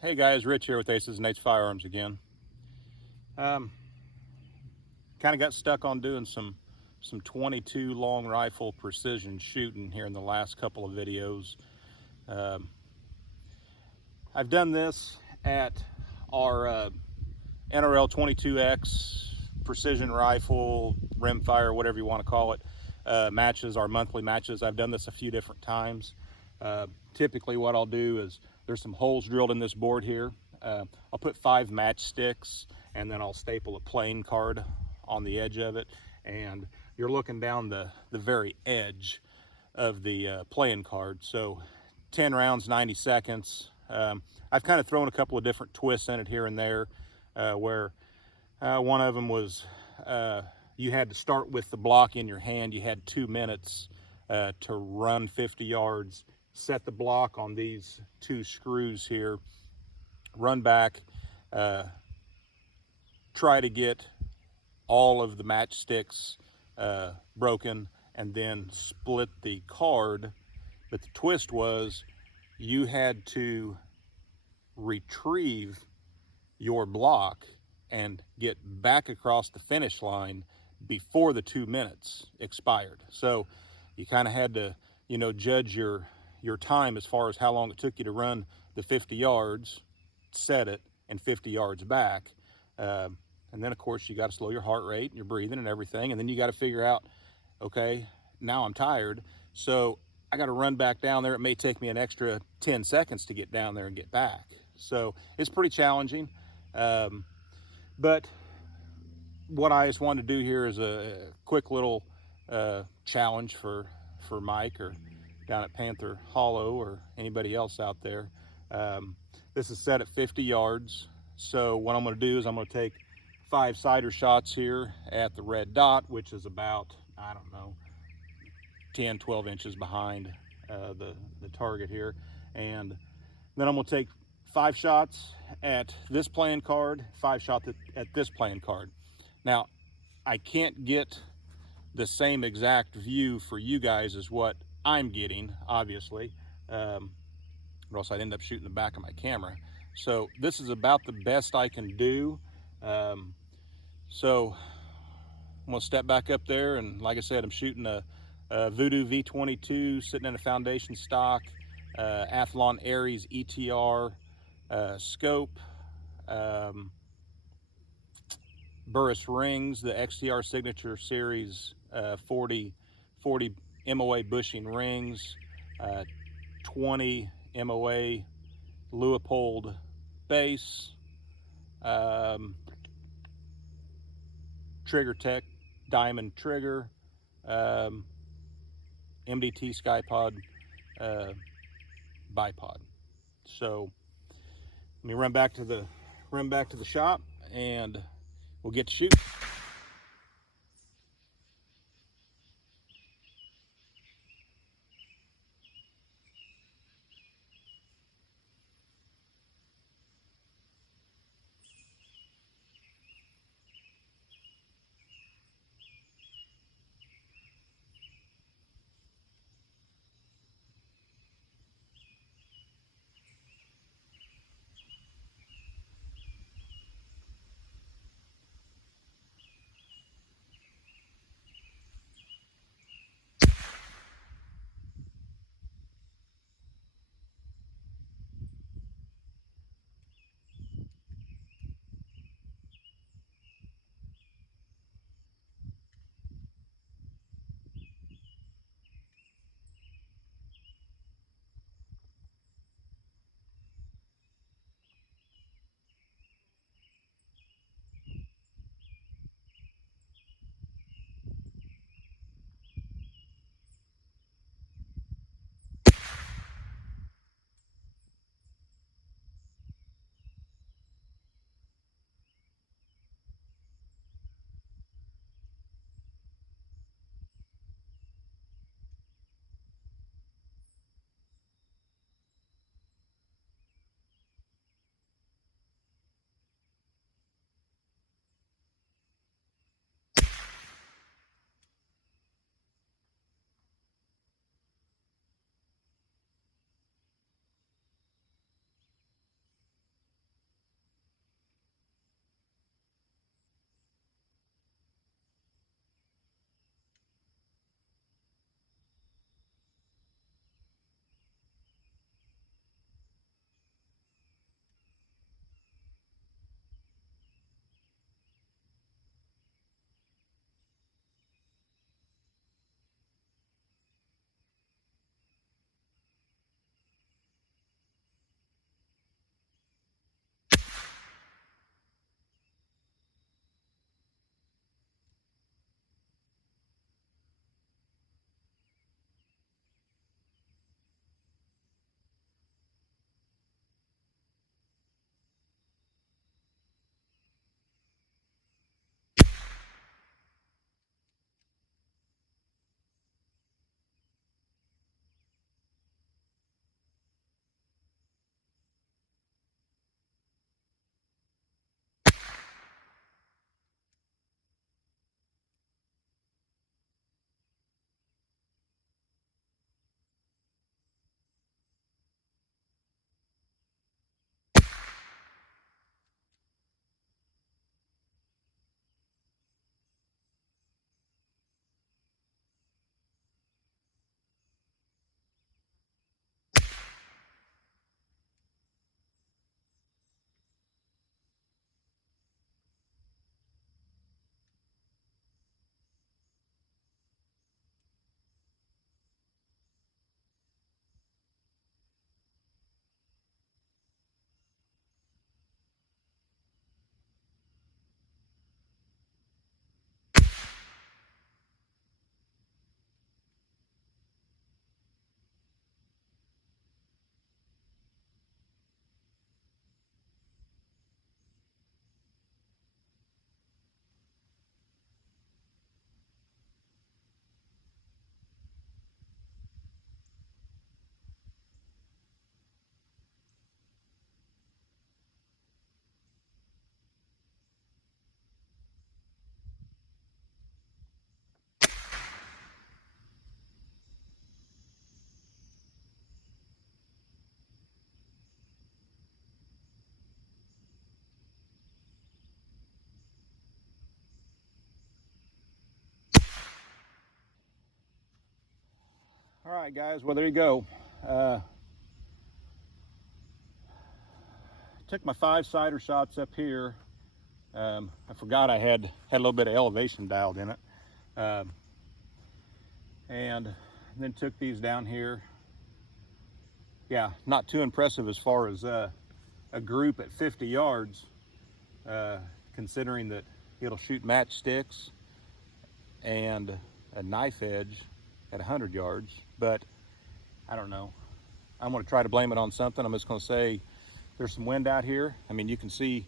Hey guys, Rich here with Aces and Eights Firearms again. Kind of got stuck on doing some 22 long rifle precision shooting here in the last couple of videos. I've done this at our NRL 22X precision rifle, rimfire, whatever you want to call it, matches, our monthly matches. I've done this a few different times. Typically what I'll do is there's some holes drilled in this board here. I'll put 5 matchsticks and then I'll staple a playing card on the edge of it, and you're looking down the very edge of the playing card. So 10 rounds, 90 seconds. I've kind of thrown a couple of different twists in it here and there, where one of them was you had to start with the block in your hand. You had 2 minutes to run 50 yards, set the block on these 2 screws here, run back, try to get all of the matchsticks broken, and then split the card. But the twist was you had to retrieve your block and get back across the finish line before the 2 minutes expired. So you kind of had to, judge your time as far as how long it took you to run the 50 yards, set it, and 50 yards back. And then of course you got to slow your heart rate and your breathing and everything. And then you got to figure out, okay, now I'm tired, so I got to run back down there. It may take me an extra 10 seconds to get down there and get back. So it's pretty challenging. But what I just wanted to do here is a quick little challenge for Mike, or down at Panther Hollow, or anybody else out there. This is set at 50 yards. So what I'm going to do is I'm going to take 5 cider shots here at the red dot, which is about, 10, 12 inches behind the target here. And then I'm going to take 5 shots at this playing card, 5 shots at this playing card. Now, I can't get the same exact view for you guys as what I'm getting, obviously, or else I'd end up shooting the back of my camera. So this is about the best I can do. So I'm gonna step back up there, and like I said, I'm shooting a Vudoo V22 sitting in a foundation stock, Athlon Ares ETR scope, Burris rings, the XTR Signature Series 40 MOA bushing rings, 20 MOA Leupold base, TriggerTech Diamond trigger, MDT Ckye-Pod bipod. So let me run back to the shop, and we'll get to shoot. All right, guys, well, there you go. Took my 5-sider shots up here. I forgot I had a little bit of elevation dialed in it. And then took these down here. Yeah, not too impressive as far as a group at 50 yards, considering that it'll shoot matchsticks and a knife edge at 100 yards. But I don't know. I'm going to try to blame it on something. I'm just going to say there's some wind out here. I mean, you can see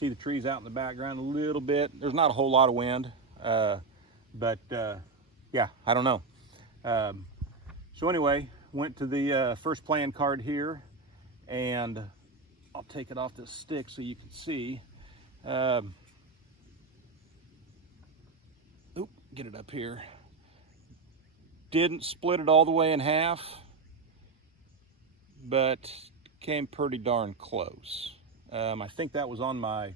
the trees out in the background a little bit. There's not a whole lot of wind, but yeah, I don't know. So anyway, went to the first playing card here, and I'll take it off this stick so you can see. Oop, get it up here. Didn't split it all the way in half, but came pretty darn close. I think that was on my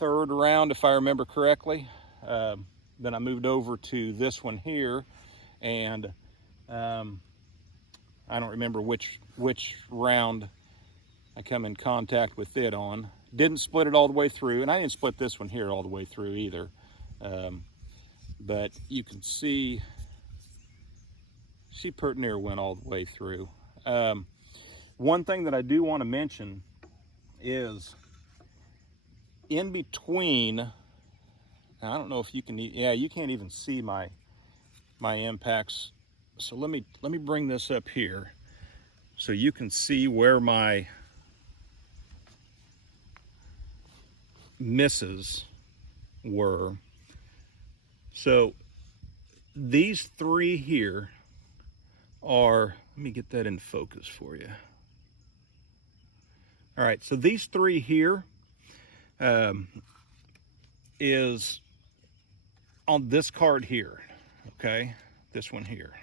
3rd round, if I remember correctly. Then I moved over to this one here, and I don't remember which round I come in contact with it on. Didn't split it all the way through, and I didn't split this one here all the way through either. But you can see she pretty near went all the way through. One thing that I do want to mention is in between, I don't know if you can, yeah, you can't even see my impacts. So let me bring this up here so you can see where my misses were. So these 3 here are, let me get that in focus for you. All right, so these 3 here is on this card here, okay? This one here.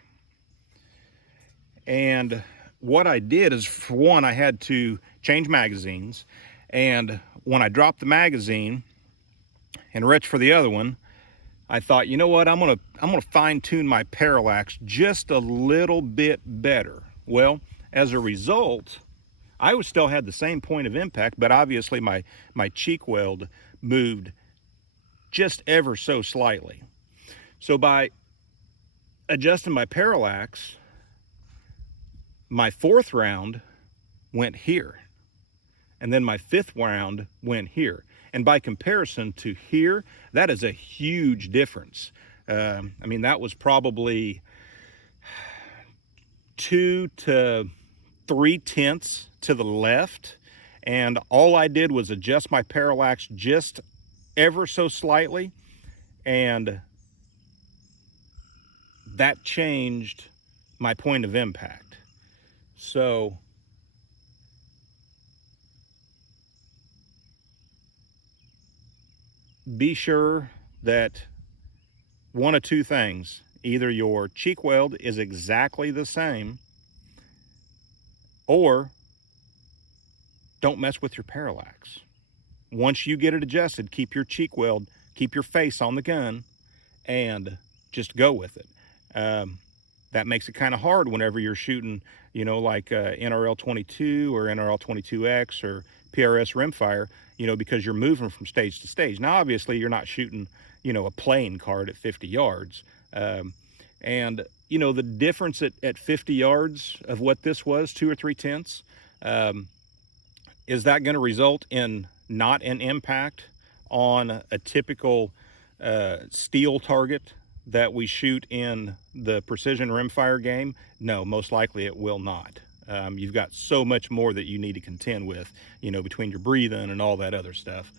And what I did is, for one, I had to change magazines, and when I dropped the magazine and reached for the other one, I thought, you know what, I'm gonna fine-tune my parallax just a little bit better. Well, as a result, I still had the same point of impact, but obviously my cheek weld moved just ever so slightly. So by adjusting my parallax, my 4th round went here, and then my 5th round went here. And by comparison to here, that is a huge difference. I mean, that was probably 2 to 3 tenths to the left, and all I did was adjust my parallax just ever so slightly, and that changed my point of impact. So be sure that one of 2 things: either your cheek weld is exactly the same, or don't mess with your parallax. Once you get it adjusted, keep your cheek weld, keep your face on the gun, and just go with it. That makes it kind of hard whenever you're shooting, you know, like NRL 22 or NRL 22X or PRS rimfire, you know, because you're moving from stage to stage. Now, obviously, you're not shooting, you know, a playing card at 50 yards. And, you know, the difference at 50 yards of what this was, 2 or 3 tenths, is that going to result in not an impact on a typical steel target that we shoot in the precision rimfire game? No, most likely it will not. You've got so much more that you need to contend with, you know, between your breathing and all that other stuff,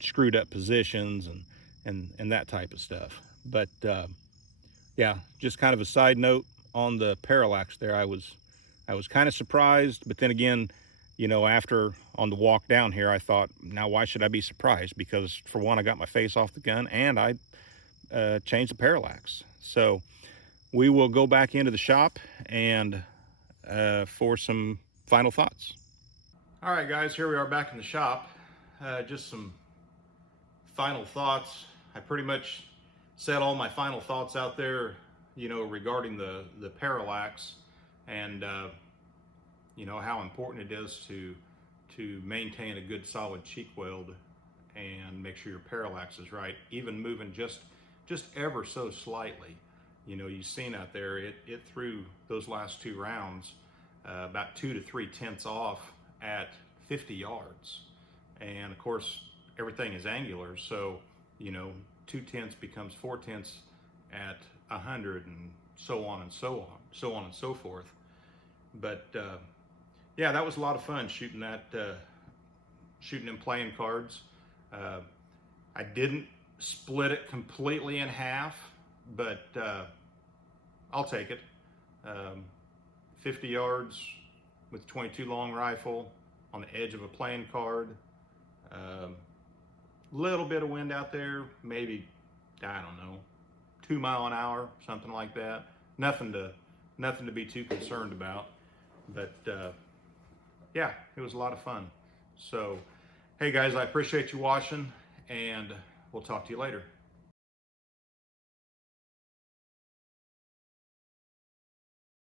screwed up positions and that type of stuff. But yeah, just kind of a side note on the parallax there. I was kind of surprised, but then again, you know, after on the walk down here, I thought, now why should I be surprised? Because for one, I got my face off the gun and I changed the parallax. So we will go back into the shop and for some final thoughts. All right, guys, here we are back in the shop. Just some final thoughts. I pretty much said all my final thoughts out there you know, regarding the parallax and, you know, how important it is to maintain a good solid cheek weld and make sure your parallax is right, even moving just ever so slightly. You know, you've seen out there, it threw those last 2 rounds about 2 to 3 tenths off at 50 yards. And of course, everything is angular, so, you know, 2 tenths becomes 4 tenths at 100, and so on and so forth. But yeah, that was a lot of fun shooting that, shooting and playing cards. I didn't split it completely in half, but I'll take it. 50 yards with 22 long rifle on the edge of a playing card. Little bit of wind out there, maybe, I don't know, 2 miles an hour, something like that. Nothing to be too concerned about. But yeah, it was a lot of fun. So, hey guys, I appreciate you watching, and we'll talk to you later.